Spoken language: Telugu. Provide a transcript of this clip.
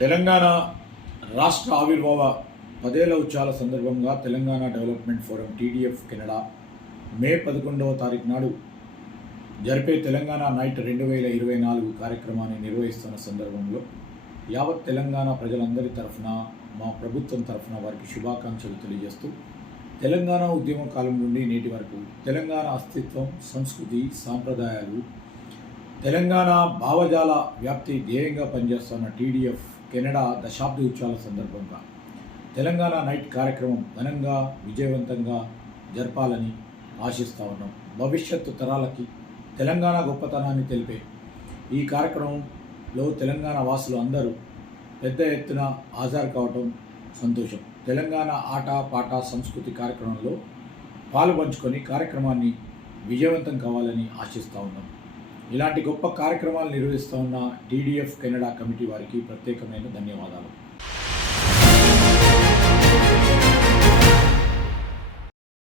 తెలంగాణ రాష్ట్ర ఆవిర్భావ 10ఏళ్ల ఉత్సవాల సందర్భంగా Telangana development forum TDF Canada May 11వ తారీఖు నాడు జరిపే తెలంగాణ నైట్ 2024 కార్యక్రమాన్ని నిర్వహిస్తున్న సందర్భంలో యావత్ తెలంగాణ ప్రజలందరి తరఫున మా ప్రభుత్వం తరఫున వారికి శుభాకాంక్షలు తెలియజేస్తూ తెలంగాణ ఉద్యమ కాలం నుండి నేటి వరకు తెలంగాణ అస్తిత్వం, సంస్కృతి, సాంప్రదాయాలు, తెలంగాణ భావజాల వ్యాప్తి ధ్యేయంగా పనిచేస్తున్న టీడీఎఫ్ కెనడా దశాబ్ది ఉత్సవాల సందర్భంగా తెలంగాణ నైట్ కార్యక్రమం ఘనంగా విజయవంతంగా జరపాలని ఆశిస్తూ ఉన్నాం. భవిష్యత్తు తరాలకి తెలంగాణ గొప్పతనాన్ని తెలిపే ఈ కార్యక్రమంలో తెలంగాణ వాసులు అందరూ పెద్ద ఎత్తున హాజరు కావటం సంతోషం. తెలంగాణ ఆట పాట సంస్కృతి కార్యక్రమంలో పాలుపంచుకొని కార్యక్రమాన్ని విజయవంతం కావాలని ఆశిస్తూ ఉన్నాం. ఇలాంటి గొప్ప కార్యక్రమాలు నిర్వహిస్తూ ఉన్న టీడీఎఫ్ కెనడా కమిటీ వారికి ప్రత్యేకమైన ధన్యవాదాలు.